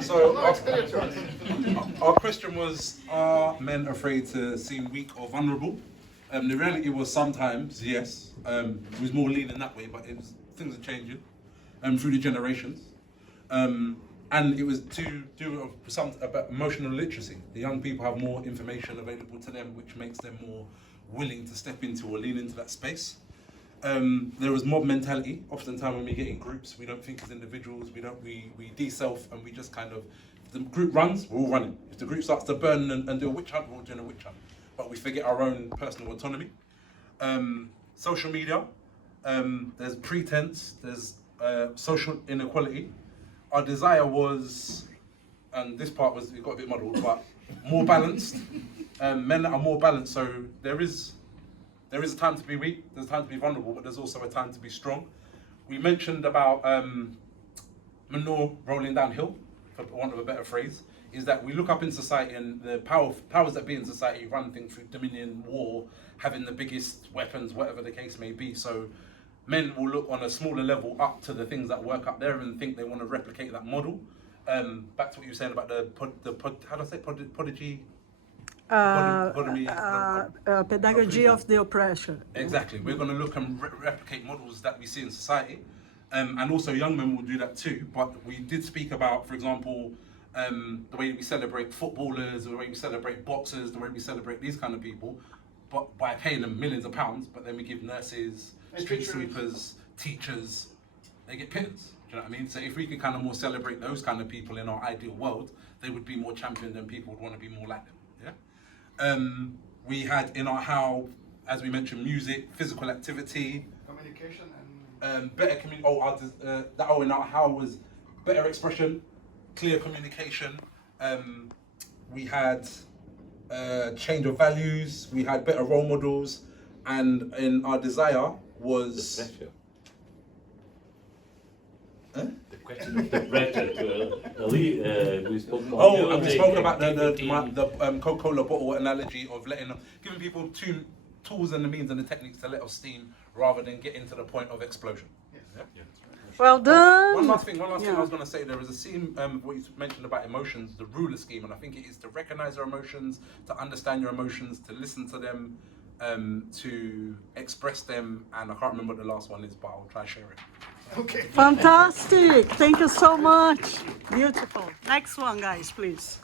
So our question was, are men afraid to seem weak or vulnerable? The reality was sometimes, yes. It was more leaning that way, but things are changing through the generations. And it was to do with about emotional literacy. The young people have more information available to them, which makes them more willing to step into or lean into that space. There was mob mentality. Oftentimes when we get in groups, we don't think as individuals, we de-self and we just kind of, if the group runs, we're all running. If the group starts to burn and do a witch hunt, we're all doing a witch hunt. But we forget our own personal autonomy. Social media, there's pretense, there's social inequality. Our desire was, and this part was, it got a bit muddled, but more balanced. Men that are more balanced, so there is a time to be weak, there's a time to be vulnerable, but there's also a time to be strong. We mentioned about manure rolling downhill, for want of a better phrase, is that we look up in society and the powers that be in society run things through dominion, war, having the biggest weapons, whatever the case may be. So men will look on a smaller level up to the things that work up there and think they want to replicate that model. Back to what you were saying about pedagogy of the oppression. Exactly. We're going to look and replicate models that we see in society. And also young men will do that too. But we did speak about, for example, the way we celebrate footballers, the way we celebrate boxers, the way we celebrate these kind of people, but by paying them millions of pounds, but then we give nurses, street sweepers, teachers, they get pittance. Do you know what I mean? So if we could kind of more celebrate those kind of people in our ideal world, they would be more championed and people would want to be more like them. Yeah. We had in our how, as we mentioned, music, physical activity, communication, and better in our how was better expression, clear communication. We had change of values. We had better role models, and in our desire was. The question of the pressure to we spoke about. Oh, and we spoke about the Coca-Cola bottle analogy of giving people tools and the means and the techniques to let off steam rather than get into the point of explosion. yes. Yeah? Yeah. Well done. One last thing I was going to say, there was a scheme, what you mentioned about emotions, the ruler scheme, and I think it is to recognize your emotions, to understand your emotions, to listen to them, to express them, and I can't remember what the last one is, but I'll try to share it. Okay. Fantastic. Thank you so much. Beautiful. Next one, guys, please.